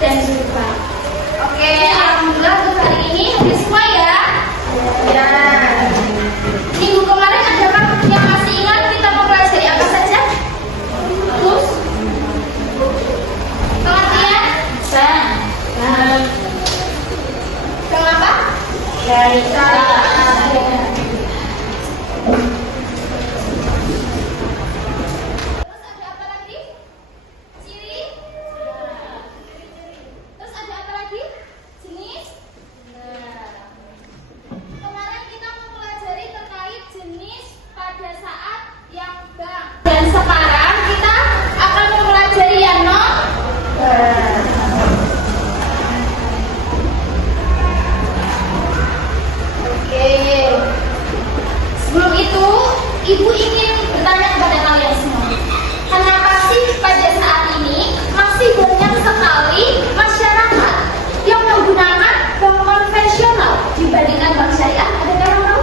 dan juga. Oke, alhamdulillah untuk hari ini habis semua ya. Ya. Minggu kemarin ada apa yang masih ingat kita mempelajari apa saja? Terus? Pengertian? Kenapa? Dari cara. Ibu ingin bertanya kepada kalian semua, kenapa sih pada saat ini masih banyak sekali masyarakat yang menggunakan bank konvensional dibandingkan bank syariah? Ada yang tahu?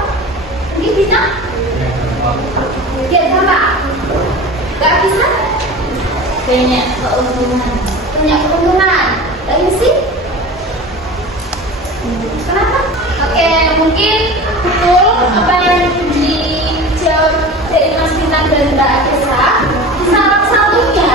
Mungkin bisa? Ya, apa? Gak bisa? Banyak keuntungan. Banyak keuntungan. Lain sih? Kenapa? Oke, mungkin betul apa yang dijawab dari Mas Bintang dan Mbak Adesa. Salah satunya,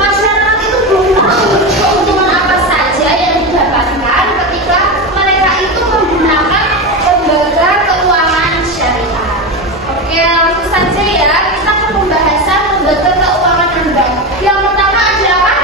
masyarakat itu belum tahu keuntungan apa saja yang didapatkan ketika mereka itu menggunakan lembaga keuangan syariah. Oke, langsung saja ya, kita ke pembahasan lembaga keuangan non-bank. Yang pertama ada apa?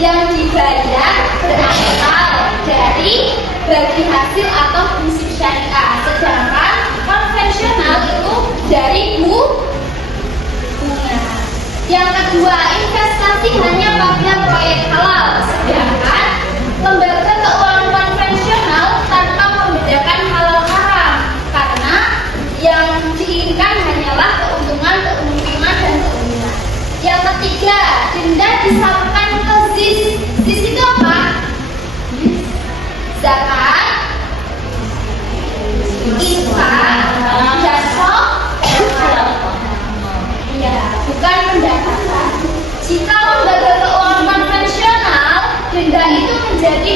yang dibayar berasal dari bagi hasil atau prinsip syariah, sedangkan konvensional itu dari bunga. Yang kedua, investasi hanya pada proyek halal, sedangkan lembaga keuangan konvensional tanpa membedakan halal haram, karena yang diinginkan hanyalah keuntungan dan keuntungan. Yang ketiga, denda disalurkan ke ZIS. ZIS itu apa? Zakat, infak, jasok, ya, bukan pendapatan. Jika lembaga keuangan konvensional, denda itu menjadi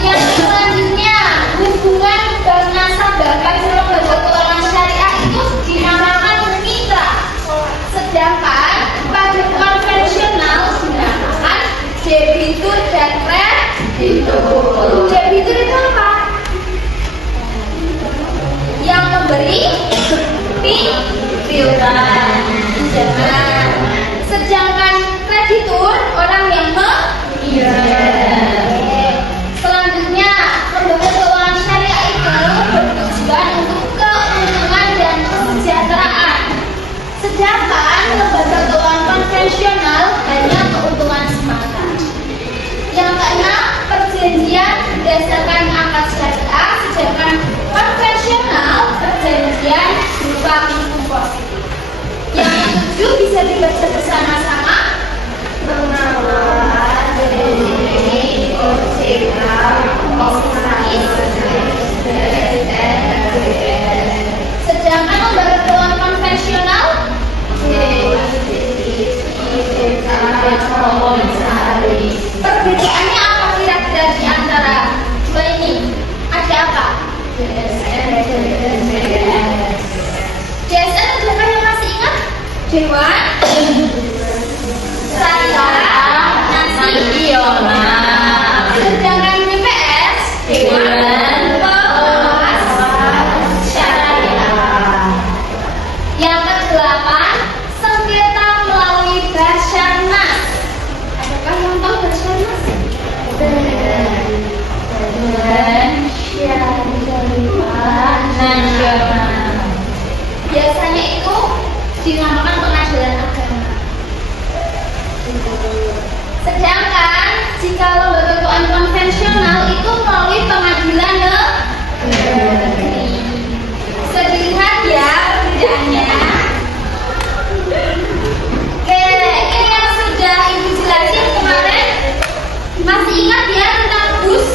yang selanjutnya, hubungan bank nasabah pada lembaga keuangan syariah itu dinamakan mitra, sedangkan pada konvensional dinamakan debitur dan kreditur. Debitur itu apa? Yang memberi piutang. Sedangkan kreditur orang yang Selanjutnya, lembaga keuangan syariah itu bertujuan untuk keuntungan dan kesejahteraan, sedangkan lembaga keuangan konvensional hanya keuntungan semata. Yang keenam, perjanjian berdasarkan akad syariah, sedangkan konvensional perjanjian berupa hukum positif. Yang ketujuh bisa dibaca bersama-sama. Sedangkan lembaga keuangan konvensional perbedaannya apa kira-kira di antara dua ini? Ada apa? DSN siapa yang masih ingat? Dewan Syariah Nasional. Sedangkan DPS Dewan Pengawas Syariah. Yang kedelapan, sengketa melalui Basarnas. Adakah yang tahu Basarnas? Nasional. Biasanya itu dinamakan pengadilan agama. Sedangkan jika lembaga keuangan konvensional itu melalui pengadilan negeri. Bisa dilihat ya perbedaannya. Oke, ini yang sudah Ibu jelasin kemarin. Masih ingat ya tentang BUS?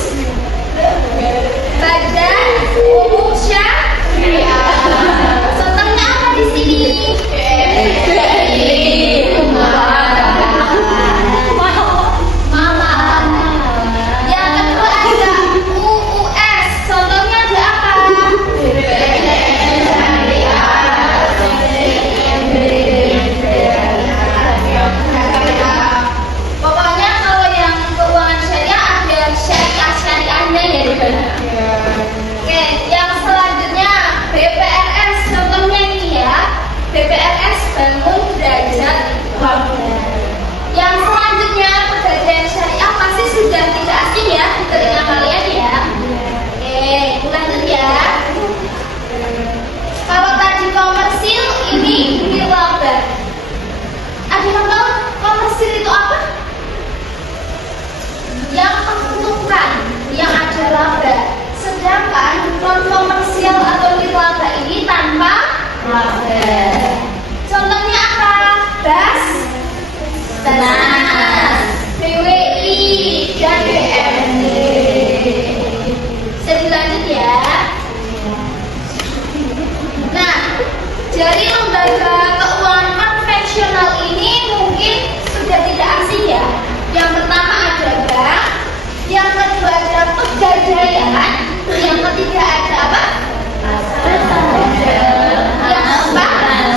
Badan Umum Syariah. Contohnya apa di sini? Yang kedua ada UUS. Contohnya ada apa? Pokoknya kalau yang keuangan syariah ada syariahnya ya di sana. Oke, yang selanjutnya BPRS. Contohnya ini ya, BPRS Bangun Derajat Bangunan. Yang selanjutnya pegadaian syariah pasti sudah tidak asing ya di telinga kalian ya. Oke, lanjut ya. Kalau tadi komersil, ini nilaba. Ada yang tahu komersil itu apa? Yang menguntungkan, yang ada laba. Sedangkan non komersial atau nilaba ini tanpa laba. Contohnya apa? Basnas, BWI, dan BMD. Saya lanjut ya. Nah, dari lembaga keuangan konvensional ini mungkin sudah tidak asing ya. Yang pertama ada bank, yang kedua ada pegadaian, yang ketiga ada apa? Yang keempat ada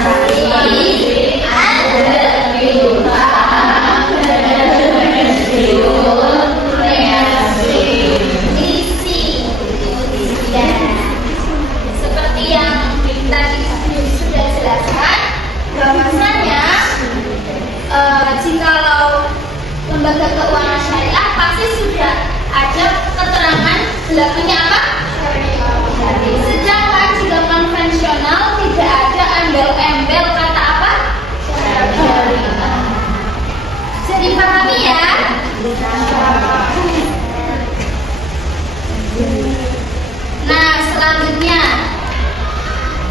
lembaga keuangan syariah pasti sudah ada keterangan belakangnya apa? Sedangkan jika konvensional tidak ada embel-embel kata apa? Jadi pahami ya? Nah, selanjutnya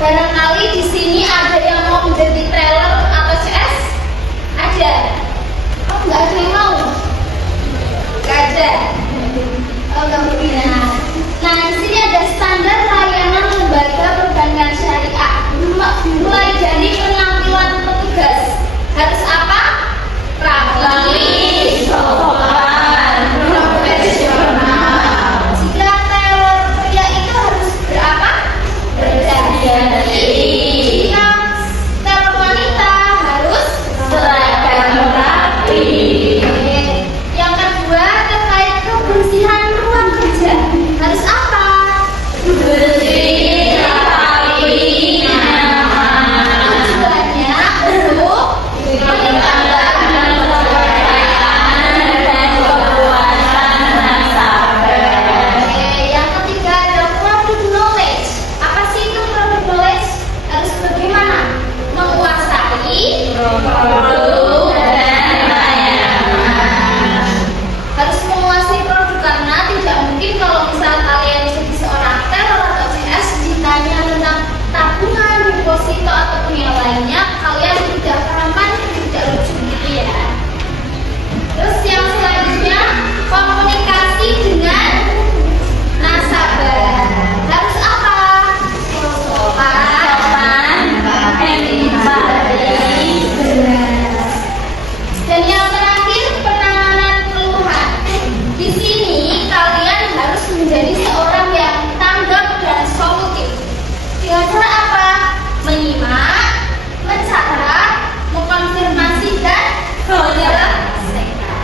barangkali di sini ada yang mau menjadi teller atau CS? Ada? Oh, nggak ada yang mau? Nggak ada? Oh, nggak mungkin. Nah, di sini ada standar layanan lembaga perbankan syariah. Mulai dari penampilan petugas harus apa? Rapi, sopan, profesional. Jika teller pria itu harus berapa? Berdandan. Jika teller wanita harus seragam rapi. Yang kedua terkait kebersihan ruang kerja harus apa? Bersih, rapi, nyaman. Tujuannya untuk meningkatkan kepercayaan dan kepuasan nasabah. Yang ketiga ada product knowledge. Apa sih itu product knowledge? Harus bagaimana? Menguasai produk dan layanan. Harus menguasai produk karena tidak mungkin kalau misal kalian jadi seorang teller atau CS ditanya tentang tabungan, deposito ataupun yang lainnya, kalian tidak paham kan? Tidak lucu gitu ya. Terus yang selanjutnya komunikasi dengan nasabah harus apa? Sopan, empati, benar. Dan yang terakhir penanganan keluhan. Di sini kalian harus menjadi seorang yang tanggap dan solutif. Dengan cara apa? Menyimak, mencatat, mengkonfirmasi dan menyelesaikan.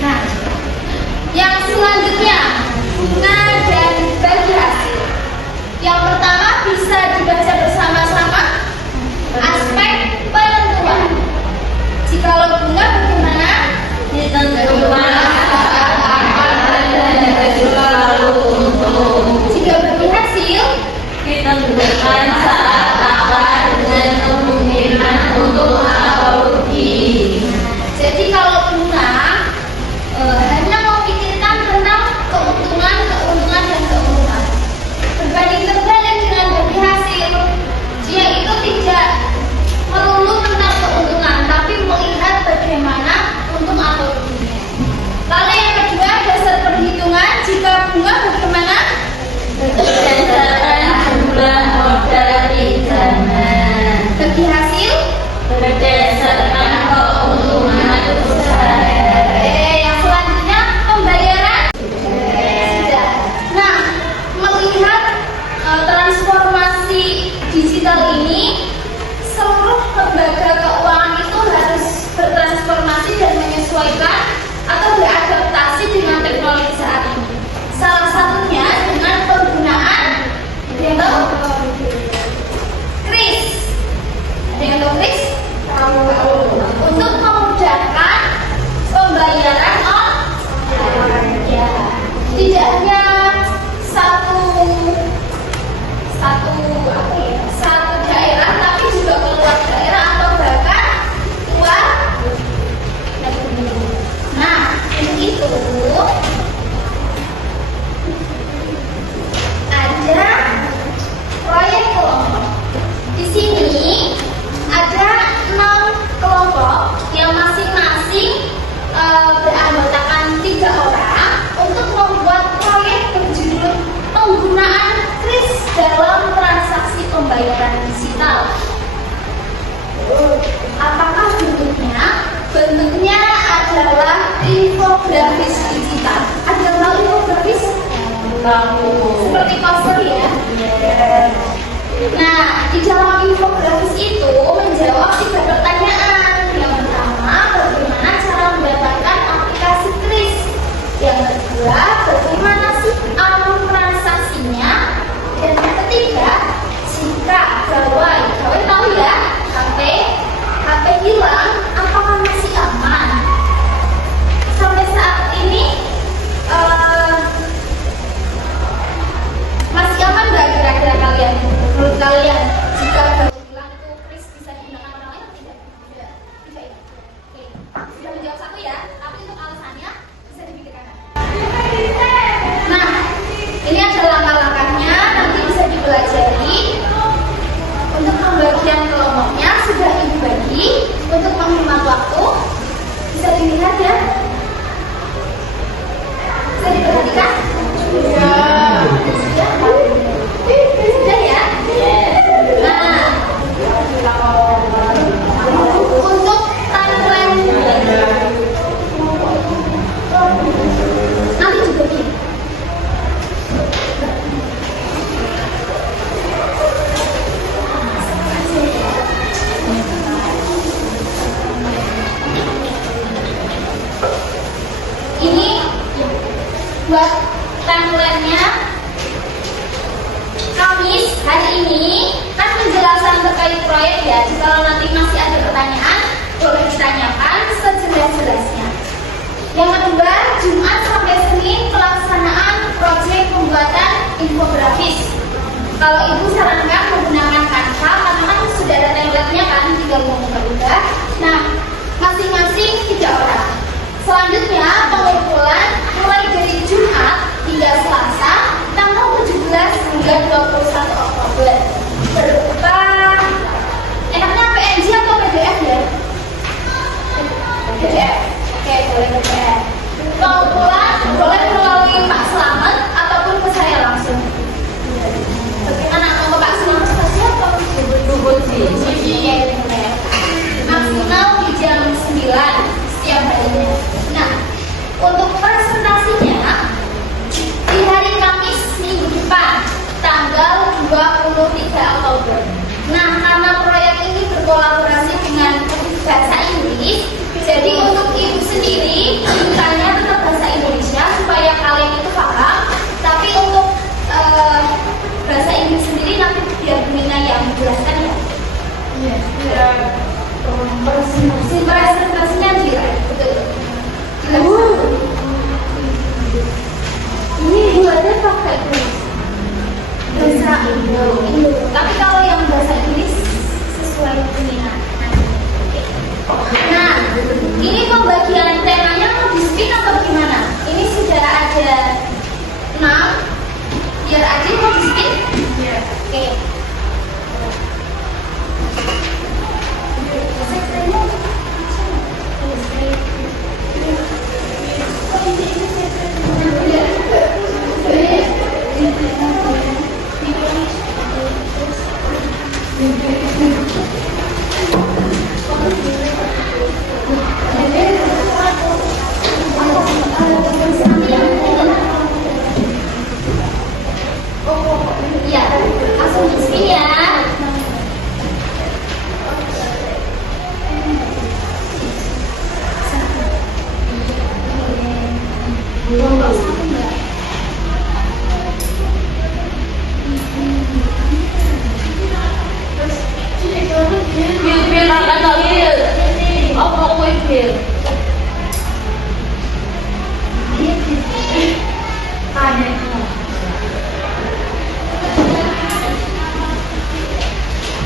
Nah, yang selanjutnya bunga dan bagi hasil. Yang pertama bisa dibaca bersama-sama aspek penentuan. Jikalau bunga bagaimana? Ditentukan saat akan dan selalu untung. Jika bagi hasil ditentukan saat akan dan kemungkinan untung atau rugi. Jadi kalau bunga hanya memikirkan tentang keuntungan, dan keuntungan. Berbanding terbalik dengan bagi hasil, dia itu tidak melulu tentang keuntungan, tapi melihat bagaimana untung atau ruginya. Lalu yang kedua dasar perhitungan. Jika bunga bagaimana? Berdasarkan jumlah modal pinjaman. Bagi hasil? Berdasarkan keuntungan usaha. Yang selanjutnya pembayaran. Sudah. Nah, melihat transformasi digital ini, seluruh lembaga keuangan itu harus bertransformasi dan menyesuaikan atau beradaptasi dengan teknologi saat ini. Salah satunya dengan penggunaan kris. Ada yang tahu kris? Untuk memudahkan pembayaran online. Ya, tidak hanya satu daerah, tapi juga keluar daerah atau bahkan luar negeri. Nah, untuk itu ada proyek kelompok. Di sini ada 6 kelompok yang masing-masing beranggotakan 3 orang untuk membuat proyek berjudul penggunaan kris dalam transaksi pembayaran digital. Apakah bentuknya? Bentuknya adalah infografis digital. Ada yang tahu infografis? Seperti poster ya. Nah, di dalam infografis itu menjawab 3 pertanyaan. Yang pertama, bagaimana cara mendapatkan aplikasi kris? Yang kedua, bagaimana sih alur transaksinya? Dan yang ketiga, jika gawai tahu ya, HP kalian, jika daur ulang itu kris bisa digunakan orang lain atau tidak? Tidak ya. Oke, sudah menjawab satu ya, tapi untuk alasannya bisa dipikirkan. Nah, ini ada langkah-langkahnya, nanti bisa dipelajari. Untuk pembagian kelompoknya sudah ibu bagi. Untuk menghemat waktu bisa dilihat ya. Bisa diperhatikan? Ya. Sudah ya? Nah, untuk timeline nanti juga begini. Ini buat timeline-nya. Kamis hari ini kan penjelasan terkait proyek ya. Kalau nanti masih ada pertanyaan boleh ditanyakan sejelas-jelasnya. Yang kedua, Jumat sampai Senin pelaksanaan proyek pembuatan infografis. Kalau ibu sarankan menggunakan Canva karena kan sudah ada template-nya kan, tinggal mengubah-ubah. Nah, masing-masing 3 orang. Selanjutnya pengumpulan mulai dari Jumat hingga Selasa tanggal 17 hingga 21 Oktober berupa enaknya PNG atau PDF ya? PDF. Oke, boleh PDF. Pengumpulan boleh melalui Pak Slamet ataupun ke saya langsung. Bagaimana kalau Pak Slamet ke siapa? Maksimal di jam 9 setiap harinya. Nah, untuk presentasinya di hari Kamis minggu depan tanggal 23 Oktober. Nah, karena proyek ini berkolaborasi dengan bahasa Inggris, jadi untuk ibu sendiri mintanya tetap bahasa Indonesia supaya kalian itu paham. Tapi untuk bahasa Inggris sendiri nanti biar Mina yang menjelaskan ya. Iya. Presentasinya dia, betul. Ini buatnya pakai bahasa Indo. Tapi kalau yang bahasa Inggris sesuai minat. Nah, ini pembagian temanya mau di-spin atau gimana? Ini sudah ada 6. Biar aja mau di-spin? Iya. Oke. Ya, langsung di sini ya.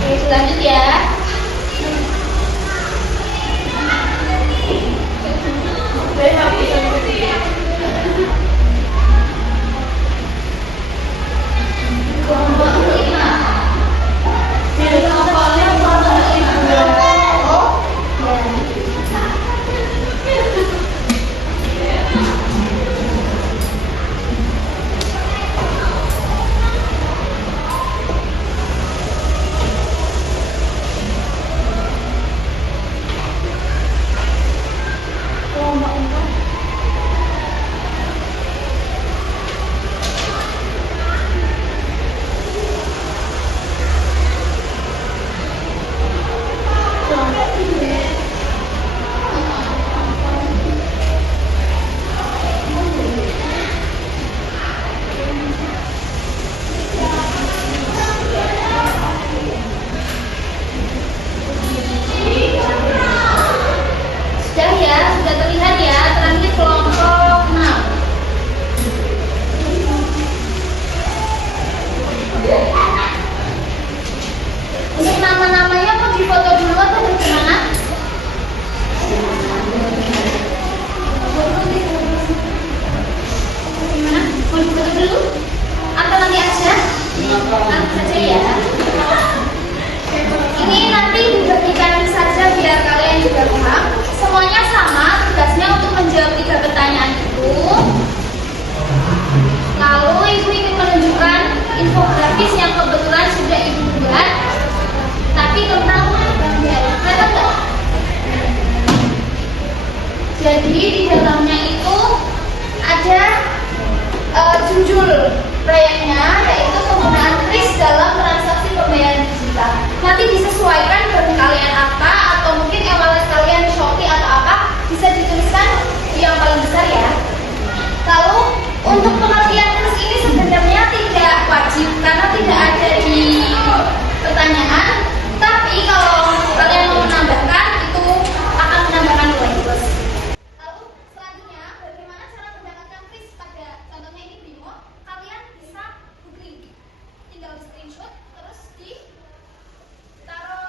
Oke, lanjut ya. Nanti disesuaikan bagi kalian apa, atau mungkin evaluasi kalian di Shopee atau apa, bisa dituliskan yang paling besar ya. Lalu untuk pengertian tulis ini sebenarnya tidak wajib karena tidak ada di pertanyaan. Tapi kalau kalian mau menambahkan, itu akan menambahkan nilai plus. Lalu selanjutnya, bagaimana cara mendapatkan quiz pada contohnya ini Bimo? Kalian bisa googling, tinggal screenshot terus ditaruh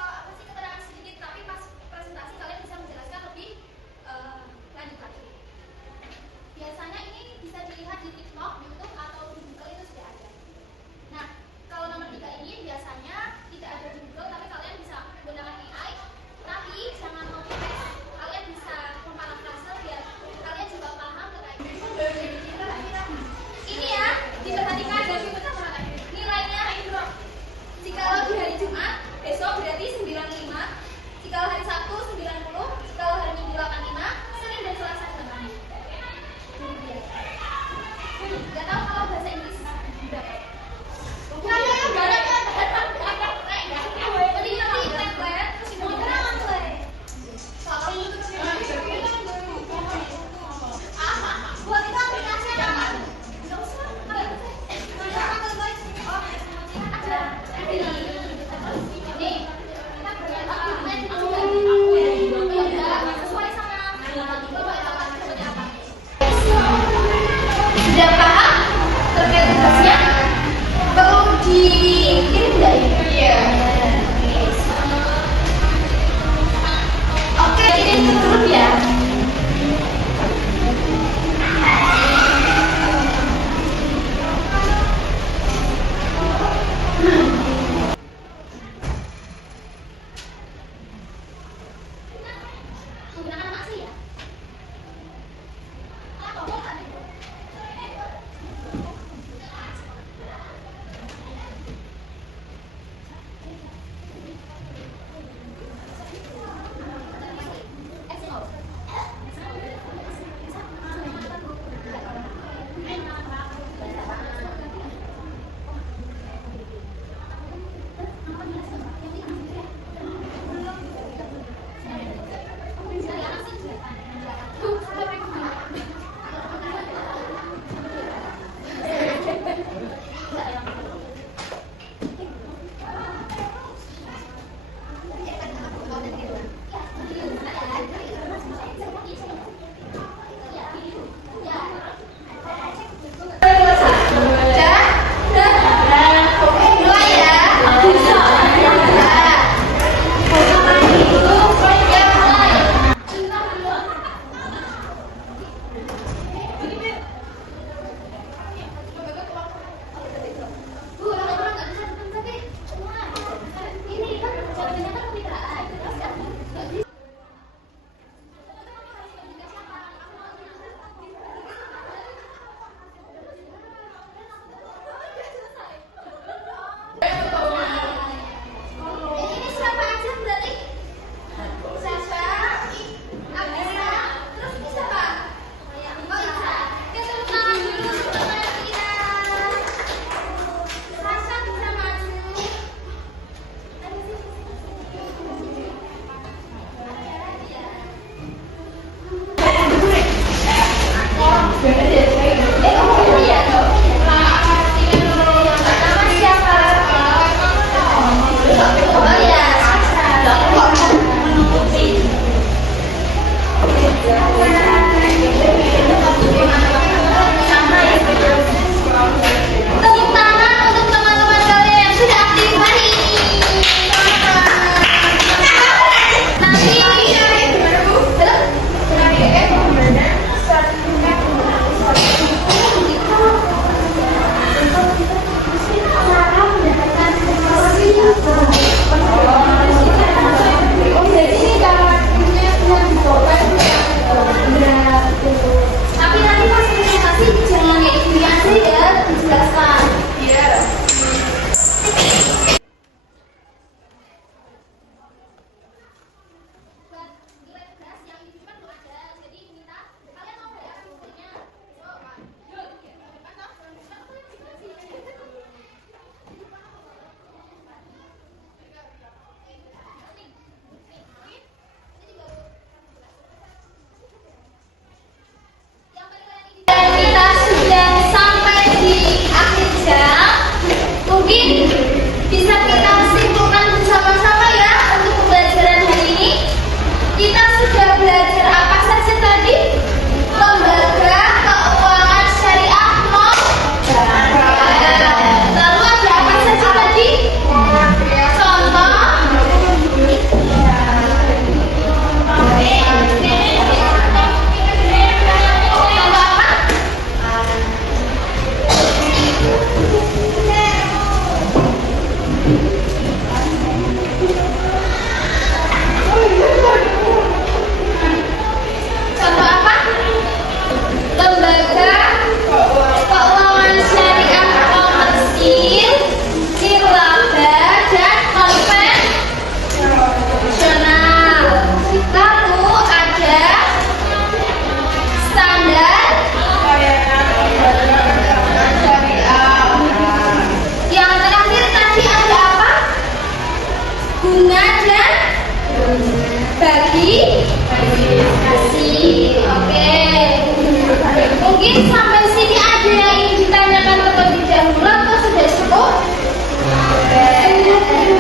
Mungkin sampai sini ada yang ingin ditanyakan terlebih dahulu atau sudah cukup?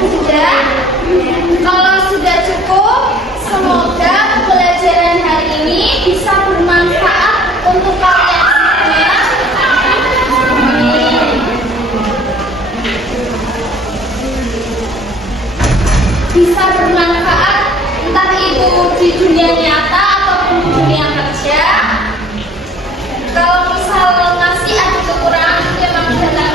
Sudah? Kalau sudah cukup, semoga pembelajaran hari ini bisa bermanfaat untuk kalian semua. Bisa bermanfaat entah itu di dunia nyata ataupun di dunia kerja. Kalau misal masih ada kekurangan, ya memang